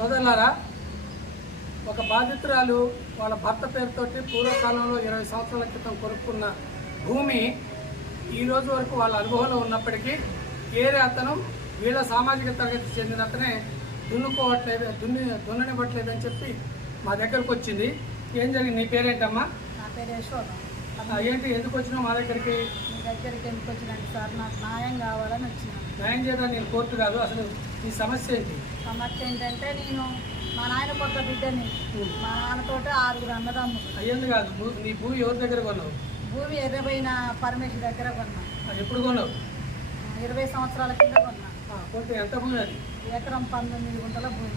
సోదరులారా ఒక బాధితురాలు వాళ్ళ భర్త పేరుతోటి పూర్వకాలంలో ఇరవై సంవత్సరాల క్రితం కొనుక్కున్న భూమి ఈ రోజు వరకు వాళ్ళ అనుభవంలో ఉన్నప్పటికీ వేరే అతను వీళ్ళ సామాజిక తరగతి చెందిన అతనే దున్నుకోవట్లేదు దున్ని దున్ననివ్వట్లేదని చెప్పి మా దగ్గరకు వచ్చింది. ఏం జరిగింది? నీ పేరేంటమ్మా? నా పేరు యశోద. ఏంటి? ఎందుకు వచ్చినావు మా దగ్గరికి? దగ్గరికి ఎందుకు వచ్చినాను సార్ నాకు న్యాయం కావాలని వచ్చినాను న్యాయం చేయడానికి నేను కోర్టు కాదు అసలు నీ సమస్య ఏంటి? సమస్య ఏంటంటే నేను మా నాయన కొత్త బిడ్డని మా నాన్నతోటి ఆరుగురు అన్నదమ్ములు. అయ్యింది కాదు? భూ- నీ భూమి ఎవరి దగ్గర కొన్నావు? భూమి ఎర్రబోయిన పరమేశ్వర్ దగ్గర కొన్నా. అది ఎప్పుడు కొన్నావు? ఇరవై సంవత్సరాల కింద కొన్నా. ఆ, కొంత ఎంత భూమి అది? ఎకరం పంతొమ్మిది గుంటల భూమి.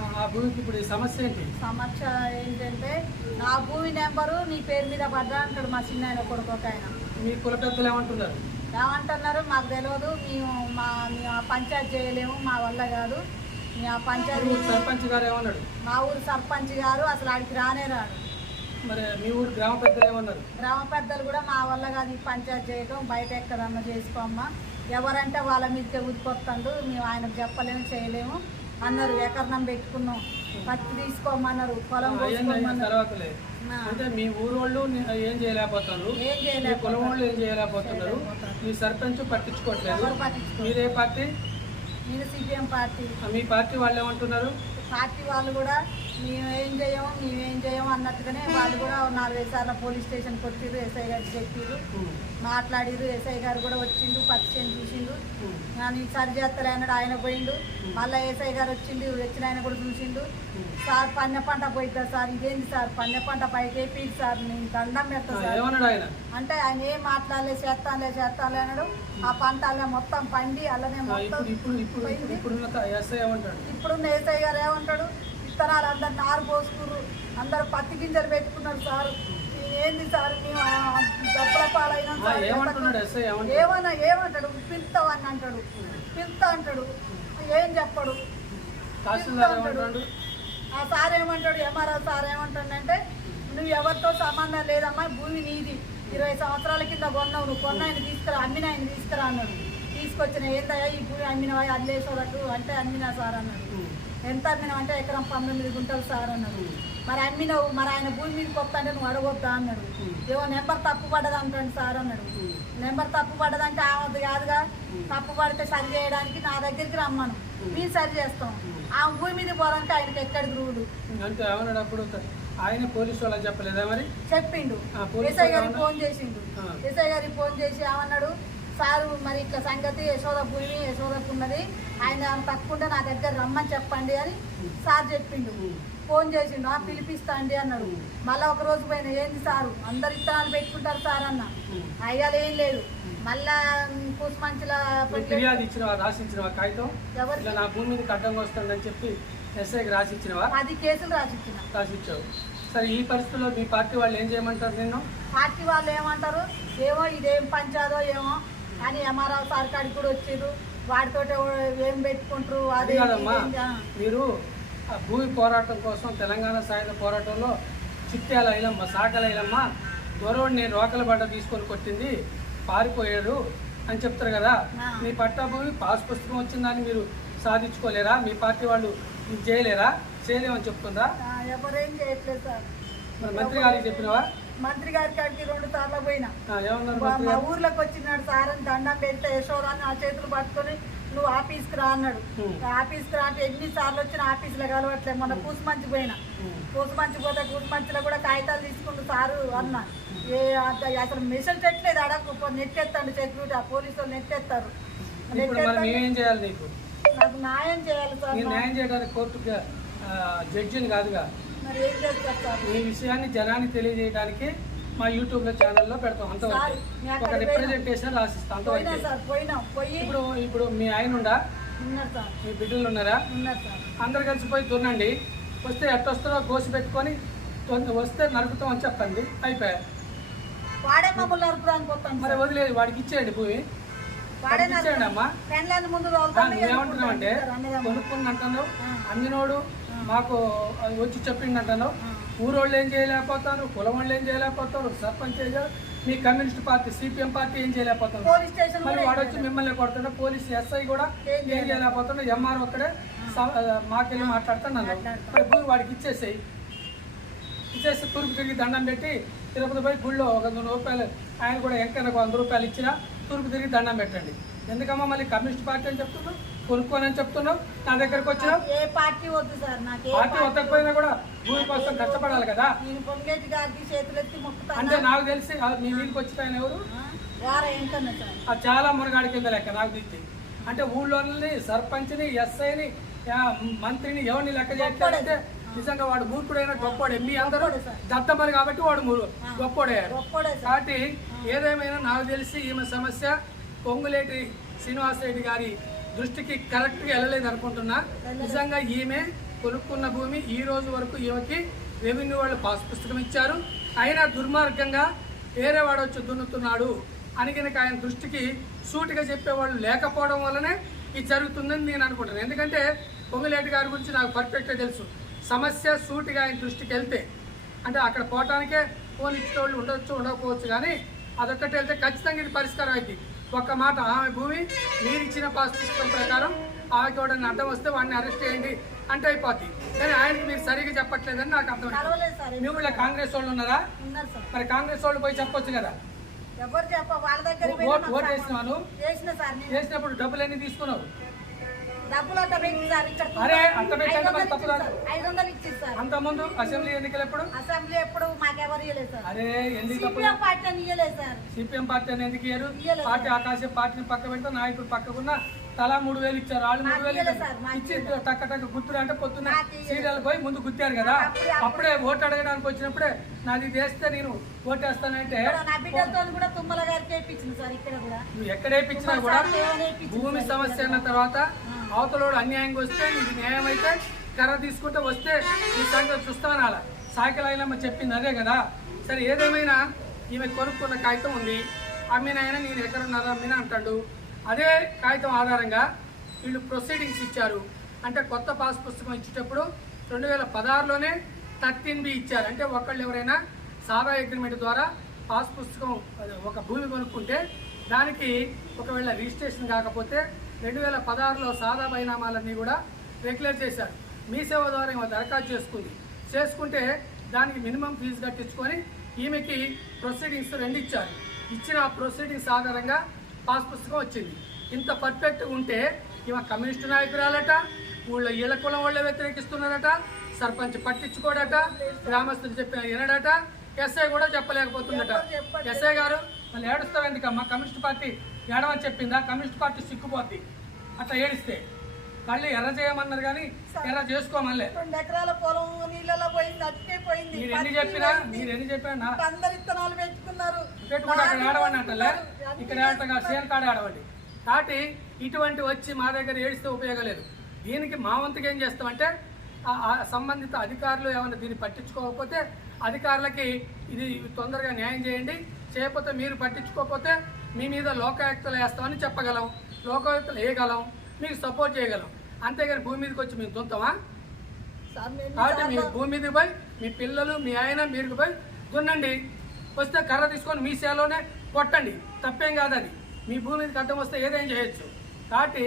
ఆ, ఆ భూమికి ఇప్పుడు ఈ సమస్య ఏంటి? సమస్య ఏంటంటే నా భూమి నెంబరు నీ పేరు మీద పడ్డా అంటాడు మా చిన్న ఆయన కొడుకు ఒక ఆయన. మీ కుల పెద్దలు ఏమంటున్నారు? ఏమంటున్నారు? మాకు తెలియదు మేము మా పంచాయతీ చేయలేము. మా వల్ల కాదు. ఆ పంచాయతీ సర్పంచ్ గారు ఏమన్నాడు? మా ఊరు సర్పంచ్ గారు అసలు ఆడికి రానే రాడు. మరి మీ ఊరు గ్రామ పెద్దలు ఏమన్నారు? గ్రామ పెద్దలు కూడా మా వల్ల కాదు ఈ పంచాయతీ చేయటం. బయట ఎక్కడన్నా చేసుకోమ్మా. ఎవరంటే వాళ్ళ మీదకే ఉదికొస్తాడు మేము ఆయనకు చెప్పలేము చేయలేము. అన్నారు ఎకరణం పెట్టుకున్నాం. పత్తి తీసుకోమన్నారు పొలం. అంటే మీ ఊరు వాళ్ళు ఏం చేయలేకపోతున్నారు? మీ. కులం వాళ్ళు ఏం చేయలేకపోతున్నారు. మీ సర్పంచ్ పట్టించుకోవట్లేదు. మీరే పార్టీ? నేను సిపిఎం పార్టీ. మీ పార్టీ వాళ్ళు ఏమంటున్నారు? పార్టీ వాళ్ళు కూడా మేము ఏం చేయము మేము ఏం చేయము అన్నట్టుగానే వాళ్ళు కూడా నాలుగైదు సార్లు పోలీస్ స్టేషన్కి వచ్చిర్రు ఎస్ఐ గారికి చెప్పిర్రు. మాట్లాడిర్రు ఎస్ఐ గారు కూడా వచ్చిండు పత్తి చేను చూసిండు నేను సరి చేస్తారు అన్నాడు ఆయన పోయిండు. మళ్ళీ ఏసఐ గారు వచ్చిండు వచ్చిన ఆయన కూడా చూసిండు. సార్ పన్నె పంట పోయిద్దా సార్? ఇదేంటి సార్? పన్నె పంట పైకి వేపిడు సార్ నేను దండం పెడతా సార్. అంటే ఆయన ఏం మాట్లాడలే చేస్తానులే చేస్తానులే అన్నాడు. ఆ పంట అలా మొత్తం పండి అలానే మొత్తం ఇప్పుడు ఇప్పుడు ఇప్పుడు ఇప్పుడు ఇప్పుడున్న ఎస్ఐ గారు ఏమంటాడు? విత్తనాలు అందరు నారు పోసుకున్నారు అందరు పత్తి గింజలు పెట్టుకున్నారు సార్. ఏంది సార్ మేము డబ్బుల పాలైనాం ఏమన్నా ఏమంటాడు? పిలుస్తావని అంటాడు. పిలుస్తా అంటాడు ఏం చెప్పడు? ఆ సార్ ఏమంటాడు? ఎంఆర్ఓ సార్ ఏమంటాడంటే నువ్వు ఎవరితో సంబంధం లేదమ్మా భూమి నీది. ఇరవై సంవత్సరాల కింద కొన్నావు నువ్వు. కొన్న ఆయన తీసుకురా అమ్మిన ఆయన తీసుకురా అన్నాడు. తీసుకొచ్చిన ఏందయ్యా ఈ భూమి అమ్మినవా? అల్లేసోదట్టు అంటే అమ్మినా సార్ అన్నాడు. ఎంత అమ్మినావు అంటే ఎకరం పంతొమ్మిది గుంటలు సార్ అన్నాడు. మరి అమ్మినావు మరి ఆయన భూమి మీదకి వస్తా అంటే నువ్వు అడగొద్దా అన్నాడు. ఏమో నెంబర్ తప్పు పడ్డది అంటాడు సార్ అన్నాడు. నెంబర్ తప్పు పడ్డదంటే ఆమెది కాదుగా. తప్పు పడితే సరి చేయడానికి నా దగ్గరికి రమ్మను. మేము సరి చేస్తాం. ఆ భూమి మీద పోవాలంటే ఆయనకి ఎక్కడికి అంటే ఏమన్నాడు అప్పుడు? ఆయన పోలీసు వాళ్ళకి చెప్పలేదా మరి? చెప్పిండు. ఎస్ఐ గారికి ఫోన్ చేసిండు. ఎస్ఐ గారికి ఫోన్ చేసి ఏమన్నాడు? సారు మరి ఇట్లా సంగతి యశోద భూమి యశోదకు ఉన్నది. ఆయన తక్కువ నా దగ్గర రమ్మని చెప్పండి అని సార్ చెప్పిండు. ఫోన్ చేసిండు ఆ పిలిపిస్తా అండి అన్నాడు. మళ్ళీ ఒక రోజు పోయిన ఏంది సారు? అందరు ఇత్తనాలు పెట్టుకుంటారు సార్ అన్న. అయ్యాలు ఏం లేదు. మళ్ళా కూసుమంచుల ఫిర్యాదు ఇచ్చినవా రాసి ఇచ్చినవా కాగితం ఇట్లా నా భూమి మీద కట్టంగా వస్తుందని చెప్పి ఎస్ఐకి రాసి ఇచ్చినవా పది కేసులు రాసిచ్చిన. రాసి ఇచ్చావు సరే ఈ పరిస్థితుల్లో మీ పార్టీ వాళ్ళు ఏం చేయమంటారు నిన్ను? పార్టీ వాళ్ళు ఏమంటారు? ఏమో ఇదేం పంచాదో ఏమో అని ఎంఆర్ఓ సార్ కాడికి కూడా వచ్చిర్రు. వాడితో ఏం పెట్టుకుంటారు అది. మీరు ఆ భూమి పోరాటం కోసం తెలంగాణ సాయుధ పోరాటంలో చిట్యాల ఐలమ్మ సాకల ఐలమ్మ నేను రోకల బండ తీసుకొని కొట్టింది పారిపోయాడు అని చెప్తారు కదా. మీ పట్టా భూమి పాస్ పుస్తకం వచ్చిందని మీరు సాధించుకోలేరా? మీ పార్టీ వాళ్ళు చేయలేరా? చేయలేమని చెప్తుందా? ఎవరేం చేయట్లేదు సార్. మంత్రి గారికి చెప్పినవా? మంత్రి గారి కాడికి రెండు సార్లు పోయినా. మా ఊర్లోకి వచ్చినాడు సార్ అని దండం పెడితే యశోదాన్ని ఆ చేతులు పట్టుకొని నువ్వు ఆఫీస్కి రా అన్నాడు. ఆఫీస్కి రా అంటే ఎన్ని సార్లు వచ్చిన ఆఫీస్లో కలవట్లే మొన్న కూసుమంచి పోయినా. కూసుమంచి పోతే కూసుమంచిలో కూడా కాగితాలు తీసుకుంటూ సారు అన్న. ఏ అంత- అసలు మెసేజ్ పెట్టలేదు. ఆడ నెట్టెత్తాడు సెక్యూరిటీ ఆ పోలీసు వాళ్ళు చేయాలి నీకు? నాకు న్యాయం చేయాలి సార్ న్యాయం చేయడానికి జడ్జిని కాదుగా? ఈ విషయాన్ని జనానికి తెలియజేయడానికి మా యూట్యూబ్లో ఛానల్లో పెడతాం. అంతవరకు. ఒక రిప్రజెంటేషన్ రాసిస్తాం అంతవరకు. ఇప్పుడు ఇప్పుడు మీ ఆయన ఉండా? మీ బిడ్డలు ఉన్నారా? అందరు కలిసి పోయి దున్నండి వస్తే ఎట్టొస్తారో కోసి పెట్టుకొని వస్తే నరుకుతాం అని చెప్పండి. అయిపోయా? వాడే మమ్మల్ని నరుపుదానికి వస్తాను మరి వదిలేదు వాడికి ఇచ్చేయండి భూమి ఇచ్చేయండి అమ్మా ఏమంటున్నావు అంటే కొనుక్కుని అంటున్నావు అమ్మినోడు మాకు అది వచ్చి చెప్పిండు అంటున్నావు ఊరోళ్ళు ఏం చేయలేకపోతారు కులం వాళ్ళు ఏం చేయలేకపోతారు సర్పంచ్ మీ కమ్యూనిస్ట్ పార్టీ సిపిఎం పార్టీ ఏం చేయలేకపోతారు? మరి వాడు వచ్చి మిమ్మల్ని కొడుతుండే పోలీస్ ఎస్ఐ కూడా ఏం చేయలేకపోతుండే ఎంఆర్ ఒక్కడే మాకెళ్ళి మాట్లాడతాను నన్ను మాట్లాడతా. మరి భూమి వాడికి ఇచ్చేసేయి. ఇచ్చేసి తూర్పు తిరిగి దండం పెట్టి తిరుపతి పోయి గుళ్ళో ఒక వంద రూపాయలు ఆయన కూడా ఎంకన్నకు వంద రూపాయలు ఇచ్చినా తూర్పు తిరిగి దండం పెట్టండి. ఎందుకమ్మా మళ్ళీ కమ్యూనిస్ట్ పార్టీ అని చెప్తున్నావు కొనుక్కోనని చెప్తున్నావు? నా దగ్గరకు వచ్చినావు ఏ పార్టీ వద్దు సార్ నాకు పార్టీ వద్దకపోయినా కూడా భూమి కోసం కష్టపడాలి కదా. నేను పొంగేటి గారికి చేతులెత్తి అంటే నాకు తెలిసి మీ వీధికి వచ్చిన ఆయన ఎవరు? ఆ? చాలా మునగాడి కింద లెక్క నాకు తెలిసి. అంటే ఊళ్ళోని సర్పంచ్ని ఎస్ఐని మంత్రిని ఎవరిని లెక్క చేస్తే నిజంగా వాడు మూర్ఖుడైన గొప్పోడు ఎంబీ అందరూ. దత్తమని కాబట్టి వాడు గొప్పోడే కాబట్టి ఏదేమైనా నాకు తెలిసి ఈమె సమస్య పొంగులేటి శ్రీనివాసరెడ్డి గారి దృష్టికి కరెక్ట్గా వెళ్ళలేదు అనుకుంటున్నా. నిజంగా ఈమె కొనుక్కున్న భూమి ఈ రోజు వరకు ఈమెకి రెవెన్యూ వాళ్ళు పాస్ పుస్తకం ఇచ్చారు. అయినా దుర్మార్గంగా వేరే వాడు వచ్చి దున్నుతున్నాడు అని కనుక ఆయన దృష్టికి సూటిగా చెప్పేవాళ్ళు లేకపోవడం వల్లనే ఇది జరుగుతుందని నేను అనుకుంటున్నాను. ఎందుకంటే పొంగులేటి గారి గురించి నాకు పర్ఫెక్ట్గా తెలుసు. సమస్య సూటిగా ఆయన దృష్టికి వెళ్తే అంటే అక్కడ పోవటానికే ఫోన్ ఇచ్చిన వాళ్ళు ఉండొచ్చు ఉండకపోవచ్చు కానీ అదొక్కటి వెళ్తే ఖచ్చితంగా ఇది పరిష్కారం అయింది ఒక్క మాట ఆమె భూమి మీరు ఇచ్చిన పాస్ పుస్తకం ప్రకారం ఆమెకి ఎవడన్నా అడ్డం వస్తే వాడిని అరెస్ట్ చేయండి అంటే అయిపోద్ది. కానీ ఆయనకి మీరు సరిగ్గా చెప్పట్లేదని నాకు అర్థం మీ ఊళ్ళో కాంగ్రెస్ వాళ్ళు ఉన్నారా? మరి కాంగ్రెస్ వాళ్ళు పోయి చెప్పొచ్చు కదా. ఎవరు చెప్ప వాళ్ళ దగ్గర ఓ- ఓట్ వేసినాను. వేసినప్పుడు డబ్బులు ఎన్ని తీసుకున్నావు. డబ్బులు అంత ఇక్కడ అరే, పెట్టండి తప్పు. ఐదు వందలు ముందు అసెంబ్లీ ఎన్నికలు ఎప్పుడు? అసెంబ్లీ ఎప్పుడు మాకెవరు ఇవ్వలేదు సార్. అరే ఎందుకు సిపిఎం పార్టీ అని ఇవ్వలేదు సార్. సిపిఎం పార్టీ అని ఎందుకు ఇయ్యరు? పార్టీ ఆకాశం పార్టీని పక్క పెడితే నాయకుడు పక్కకున్న తలా మూడు వేలు ఇచ్చారు. వాళ్ళు మూడు వేలు ఇచ్చి టక్క టక్క గుర్తురు అంటే పొద్దున్న. సీరియల్ పోయి ముందు గుద్దారు కదా. అప్పుడే- ఓటు అడగడానికి వచ్చినప్పుడే నాది చేస్తే నేను ఓటేస్తానంటే నువ్వు ఎక్కడ వేయించినా కూడా భూమి సమస్య అన్న తర్వాత అవతలోడు అన్యాయంగా వస్తే నీకు న్యాయం అయితే కర్ర తీసుకుంటే వస్తే ఈ సంగతి చూస్తాను అలా సాయకల్ అయినమ్మ చెప్పింది అదే కదా. సరే ఏదేమైనా ఈమె కొనుక్కున్న కాగితం ఉంది. అమ్మినాయన నేను ఎక్కడున్నారా? అమ్మిన అంటాడు. అదే కాగితం ఆధారంగా వీళ్ళు ప్రొసీడింగ్స్ ఇచ్చారు. అంటే కొత్త పాస్ పుస్తకం ఇచ్చేటప్పుడు రెండు వేల పదహారులోనే థర్టీన్ బి ఇచ్చారు. అంటే ఒకళ్ళు ఎవరైనా సాదా అగ్రిమెంట్ ద్వారా పాస్ పుస్తకం ఒక భూమి కొనుక్కుంటే దానికి ఒకవేళ రిజిస్ట్రేషన్ కాకపోతే రెండు వేల పదహారులో సాదా బైనామాలన్నీ కూడా రెగ్యులేట్ చేశారు. మీ సేవ ద్వారా ఈమె దరఖాస్తు చేసుకుంది. చేసుకుంటే దానికి మినిమం ఫీజు కట్టించుకొని ఈమెకి ప్రొసీడింగ్స్ రెండు ఇచ్చారు. ఇచ్చిన ఆ ప్రొసీడింగ్స్ ఆధారంగా పాస్ పుస్తకం వచ్చింది. ఇంత పర్ఫెక్ట్ ఉంటే ఈమె కమ్యూనిస్టు నాయకురాలట ఊళ్ళో ఈళ్ళ కులం వాళ్ళే వ్యతిరేకిస్తున్నారట సర్పంచ్ పట్టించుకోడట గ్రామస్తులు చెప్పిన వినడట ఎస్ఐ కూడా చెప్పలేకపోతుందట. ఎస్ఐ గారు మళ్ళీ ఏడుస్తావు ఎందుకమ్మా? కమ్యూనిస్ట్ పార్టీ ఏడవని చెప్పిందా? కమ్యూనిస్ట్ పార్టీ సిక్కుపోద్ది అట్లా ఏడిస్తే? కళ్ళు ఎర్ర చేయమన్నారు కానీ ఎర్ర చేసుకోమల్లే రెండు ఎకరాల పొలం నీళ్ళలో పోయింది అట్టే పోయింది. మీరు ఎన్ని చెప్పినా. మీరు ఎన్ని చెప్పినా అందరు ఇత్తనాలు పెట్టుకున్నారు పెట్టుకుంటే అక్కడ నాటు ఆడవండి అంటలే? ఇక్కడ ఆడటగా షేర్ కార్డు ఆడవండి కాబట్టి ఇటువంటి వచ్చి మా దగ్గర ఏడిస్తే ఉపయోగం లేదు. దీనికి మా వంతుగా ఏం చేస్తామంటే సంబంధిత అధికారులు ఏమైనా దీన్ని పట్టించుకోకపోతే అధికారులకి ఇది తొందరగా న్యాయం చేయండి. చేయకపోతే మీరు పట్టించుకోకపోతే మీ మీద లోకాయుక్తలు వేస్తామని చెప్పగలం. లోకాయుక్తలు వేయగలం. మీకు సపోర్ట్ చేయగలం. అంతేగాని భూమి మీదకి వచ్చి మేము దుంతామా కాబట్టి మీ భూమి మీదకి పోయి మీ పిల్లలు మీ ఆయన మీరు పోయి దున్నండి. వస్తే కర్ర తీసుకొని మీ సేలోనే కొట్టండి. తప్పేం కాదు అది మీ భూమి మీదకి అడ్డం వస్తే ఏదైనా చేయొచ్చు? కాబట్టి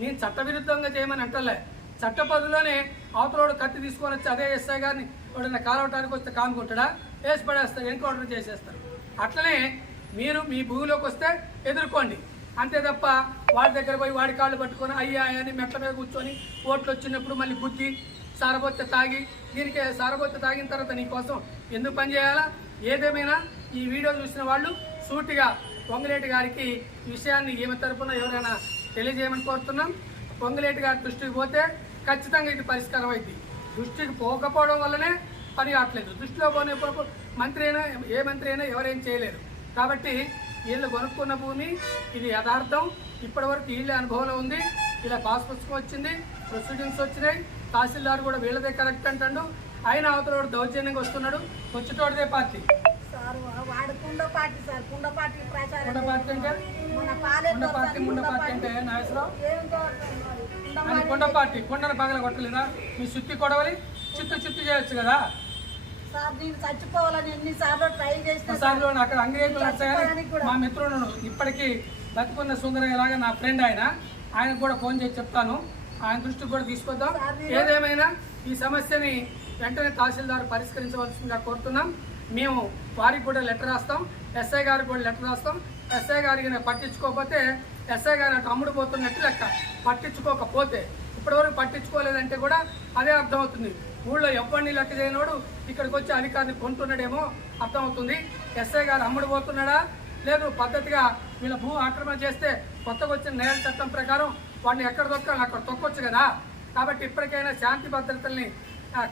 నేను చట్టవిరుద్ధంగా చేయమని అంటలే. చట్ట పద్ధతిలోనే అవతలోడు కత్తి తీసుకొని వచ్చి అదే ఎస్ఐ గారిని ఎవడన్నా కాలవటానికి వస్తే కానుకుంటాడా? వేసి పడేస్తారు ఎన్కౌంటర్ చేసేస్తారు. అట్లనే మీరు మీ భూమిలోకి వస్తే ఎదుర్కోండి. అంతే తప్ప వాడి దగ్గర పోయి వాడి కాళ్ళు పట్టుకొని అయ్యా అని మెట్ల మీద కూర్చొని ఓట్లు వచ్చినప్పుడు మళ్ళీ బుద్ధి సారబొత్త తాగి దీనికి సారబొత్త తాగిన తర్వాత నీకోసం ఎందుకు పనిచేయాలా ఏదేమైనా ఈ వీడియో చూసిన వాళ్ళు సూటిగా పొంగులేటి గారికి ఈ విషయాన్ని ఏమి తరపున ఎవరైనా తెలియజేయమని కోరుతున్నాం. పొంగులేటి గారి దృష్టికి పోతే ఖచ్చితంగా ఇది పరిష్కారం అయింది. దృష్టికి పోకపోవడం వల్లనే పని కావట్లేదు. దృష్టిలో పోనే మంత్రి అయినా ఏ మంత్రి అయినా ఎవరేం చేయలేరు. కాబట్టి వీళ్ళు కొనుక్కున్న భూమి ఇది యథార్థం. ఇప్పటివరకు వీళ్ళ అనుభవంలో ఉంది. ఇలా పాస్ పుస్తకం వచ్చింది ప్రొసీడింగ్స్ వచ్చినాయి. తహసీల్దార్ కూడా వీళ్ళదే కరెక్ట్ అంటాడు. ఆయన అవతల దౌర్జన్యంగా వస్తున్నాడు. వచ్చేటోడిదే పార్టీ. వాడు అంటే? కొండ పార్టీ ముండ పార్టీ అంటే నాగేశ్వరరావు. కుండ పార్టీ. కొండను పగల కొట్టలేదా మీ సుత్తి కొడవలి చుట్టూ చుట్టూ చేయొచ్చు కదా? సార్ నేను చచ్చిపోవాలని ఎన్నిసార్లు ట్రై చేసిన ఒకసారిలో అక్కడ. మా మిత్రుడు ఇప్పటికీ బతుకున్న సుందరయ్య లాగా నా ఫ్రెండ్ ఆయన. ఆయనకు కూడా ఫోన్ చేసి చెప్తాను. ఆయన దృష్టికి కూడా తీసుకొద్దాం. ఏదేమైనా ఈ సమస్యని వెంటనే తహసీల్దార్ పరిష్కరించవలసిందిగా కోరుతున్నాం. మేము వారికి కూడా లెటర్ రాస్తాం. ఎస్ఐ గారికి కూడా లెటర్ రాస్తాం. ఎస్ఐ గారికి పట్టించుకోకపోతే ఎస్ఐ గారు అటు అమ్ముడు పోతున్నట్టు లెక్క. పట్టించుకోకపోతే ఇప్పటివరకు పట్టించుకోలేదంటే కూడా అదే అర్థమవుతుంది. ఊళ్ళో ఎవరిని లెక్క చేయనోడు ఇక్కడికి వచ్చి అధికారిని కొంటున్నాడేమో అర్థమవుతుంది. ఎస్ఐ గారు అమ్ముడు పోతున్నాడా? లేదు పద్ధతిగా వీళ్ళ భూ ఆక్రమణ చేస్తే కొత్తగా వచ్చిన నేల చట్టం ప్రకారం వాడిని ఎక్కడ దొక్కాలి అక్కడ తొక్కొచ్చు కదా. కాబట్టి ఇప్పటికైనా శాంతి భద్రతల్ని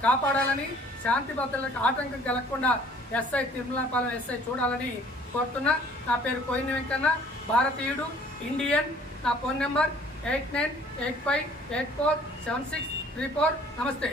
కాపాడాలని శాంతి భద్రతలకు ఆటంకం కలగకుండా ఎస్ఐ తిరుమలపాలెం ఎస్ఐ చూడాలని కోరుతున్నా. నా పేరు కోయిన వెంకన్న భారతీయుడు ఇండియన్. నా phone number eight nine eight five eight four seven six three four. నమస్తే.